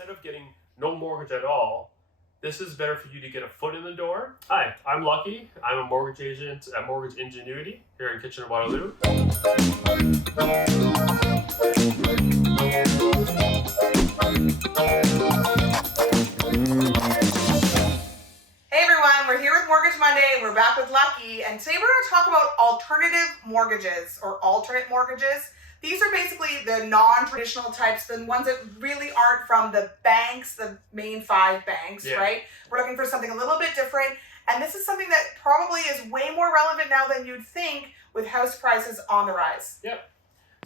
instead of getting no mortgage at all, this is better for you to get a foot in the door. Hi, I'm Lucky. I'm a mortgage agent at Mortgage Ingenuity here in Kitchener, Waterloo. Hey everyone, we're here with Mortgage Monday. We're back with Lucky, and today we're going to talk about alternative mortgages or alternate mortgages. These are basically the non-traditional types, the ones that really aren't from the banks, the main 5 banks, right? We're looking for something a little bit different, and this is something that probably is way more relevant now than you'd think with house prices on the rise. Yep.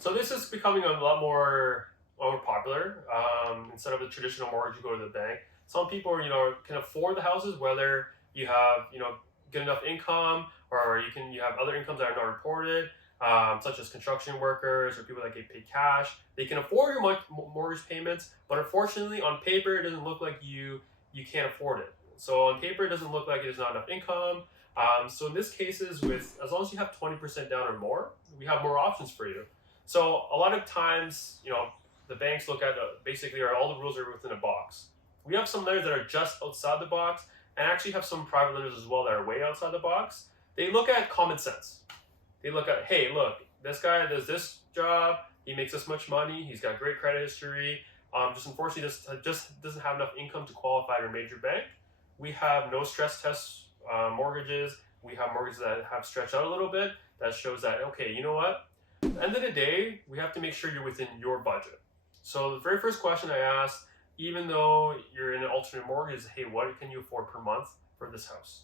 So this is becoming a lot more popular. Instead of the traditional mortgage, you go to the bank. Some people, can afford the houses, whether you have, good enough income, or you have other incomes that are not reported, such as construction workers or people that get paid cash. They can afford your mortgage payments, but unfortunately, on paper, it doesn't look like you can't afford it. So on paper, it doesn't look like there's not enough income. So in this cases, as long as you have 20% down or more, we have more options for you. So a lot of times, the banks look at basically all the rules are within a box. We have some lenders that are just outside the box, and actually have some private lenders as well that are way outside the box. They look at common sense. They look at, hey, look, this guy does this job, he makes this much money, he's got great credit history, just unfortunately just doesn't have enough income to qualify at a major bank. We have no stress test mortgages. We have mortgages that have stretched out a little bit. That shows that, okay, you know what? At the end of the day, we have to make sure you're within your budget. So the very first question I asked, even though you're in an alternate mortgage, is, hey, what can you afford per month for this house?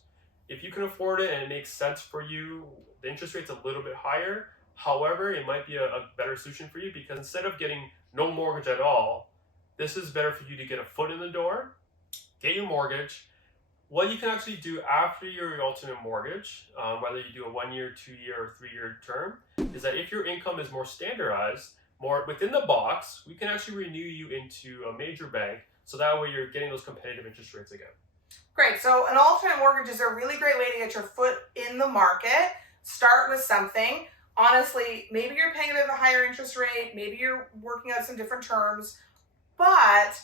If you can afford it and it makes sense for you, the interest rate's a little bit higher. However, it might be a better solution for you, because instead of getting no mortgage at all, this is better for you to get a foot in the door, get your mortgage. What you can actually do after your alternate mortgage, whether you do a 1-year, 2-year, or 3-year term, is that if your income is more standardized, more within the box, we can actually renew you into a major bank, so that way you're getting those competitive interest rates again. Great. So an alternate mortgage is a really great way to get your foot in the market. Start with something. Honestly, maybe you're paying a bit of a higher interest rate, maybe you're working out some different terms, but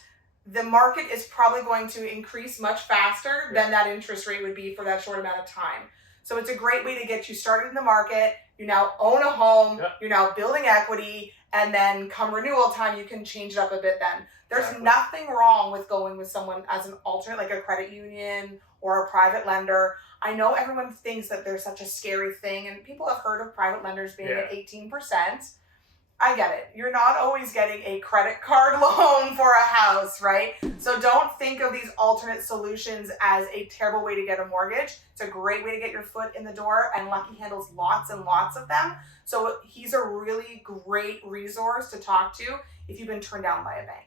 the market is probably going to increase much faster than that interest rate would be for that short amount of time. So it's a great way to get you started in the market. You now own a home, you're now building equity, and then come renewal time, you can change it up a bit then. There's nothing wrong with going with someone as an alternate, like a credit union or a private lender. I know everyone thinks that there's such a scary thing, and people have heard of private lenders being at 18%. I get it. You're not always getting a credit card loan for a house, right? So don't think of these alternate solutions as a terrible way to get a mortgage. It's a great way to get your foot in the door, and Lucky handles lots and lots of them. So he's a really great resource to talk to if you've been turned down by a bank.